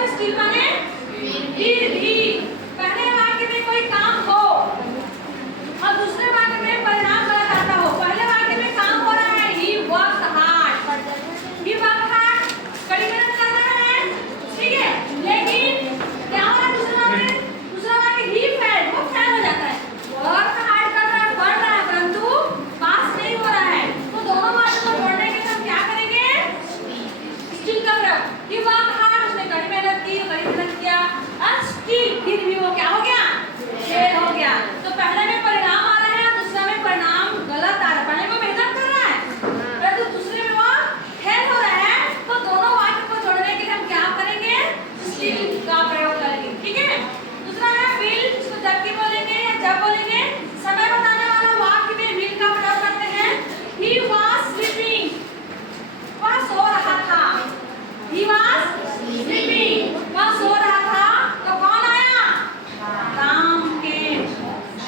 और स्टिल माने फिर भी। पहले वाक्य में कोई काम हो और दूसरे वाक्य में परिणाम गलत आता हो। पहले वाक्य में काम हो रहा है, ही वर्क्ड हार्ड, ही वर्क्ड हार्ड, कड़ी मेहनत कर रहा है, ठीक है। लेकिन क्या हो रहा है दूसरा वाक्य ही फेल्ड, वो फेल हो जाता है। वर्क हार्ड कर रहा है, पढ़ रहा है, परंतु पास नहीं हो रहा है। तो दोनों वाक्यों को जोड़ने के लिए हम क्या करेंगे? स्टिल का प्रयोग। ही वर्क हार्ड, उसने कड़ी मेहनत की, कड़ी मेहनत किया, और स्टिल फिर भी वो क्या हो गया? फेल हो गया। तो पहले में परिणाम आ रहा है, दूसरा में परिणाम गलत आ रहा है। पहले में मेहनत कर रहा है, परंतु दूसरे में वो फेल हो रहा है। तो दोनों वाक्य को जोड़ने के लिए हम क्या करेंगे? स्टिल का प्रयोग करेंगे, ठीक है। दूसरा है विल, इसको जबकि बोलेंगे या जब बोलेंगे। समय बताने वाला वाक्य में विल का प्रयोग करते हैं। ही वाज स्लीपिंग, वह सो रहा था। ही वाज स्लीपिंग, वह सो रहा था। तो कौन आया? राम केम।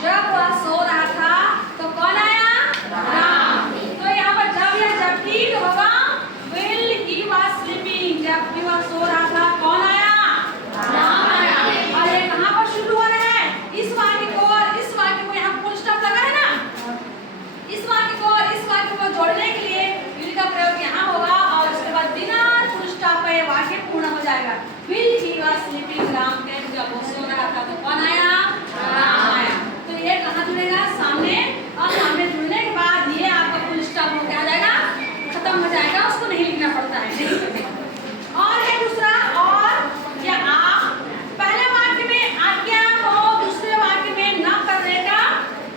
जब वह सो रहा था तो कौन आया? राम। तो यहाँ पर जब या जबकि तो होगा विल, ही वाज स्लीपिंग, जबकि वह सो रहा था कौन आया? राम आया। और ये कहाँ पर शुरू हो रहा है? इस वाक्य को और इस वाक्य को, यहाँ फुल स्टॉप लगा है ना, इस वाक्य को और इस वाक्य को जोड़ने के लिए विल का प्रयोग यहाँ होगा और उसके बाद बिना फुल स्टॉप पे वाक्य पूर्ण हो जाएगा। Will he was sleeping, Ram came, जब वो सो रहा था तो कौन आया? राम आया। तो ये कहाँ जुड़ेगा? सामने। और सामने जुड़ने के बाद ये आपका फुल स्टॉप हो क्या जाएगा? खत्म हो जाएगा, उसको नहीं लिखना पड़ता है। और है दूसरा, और या आप पहले वाक्य में आज्ञा हो, दूसरे वाक्य में न करने का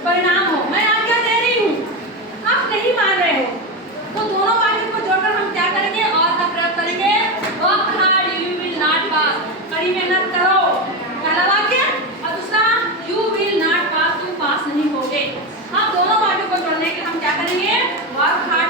परिणाम हो। मैं आज्ञा दे रही हूँ, आप नहीं मान रहे हो, तो दोनों वाक्य को जोड़कर हम क्या करेंगे? और का प्रयोग करेंगे। Work hard, you will not pass, कड़ी मेहनत करो, पहला वाक्य। और दूसरा यू विल नॉट पास, तुम पास नहीं होगे। हम दोनों वाक्यों को जोड़ने के लिए हम क्या करेंगे? Work hard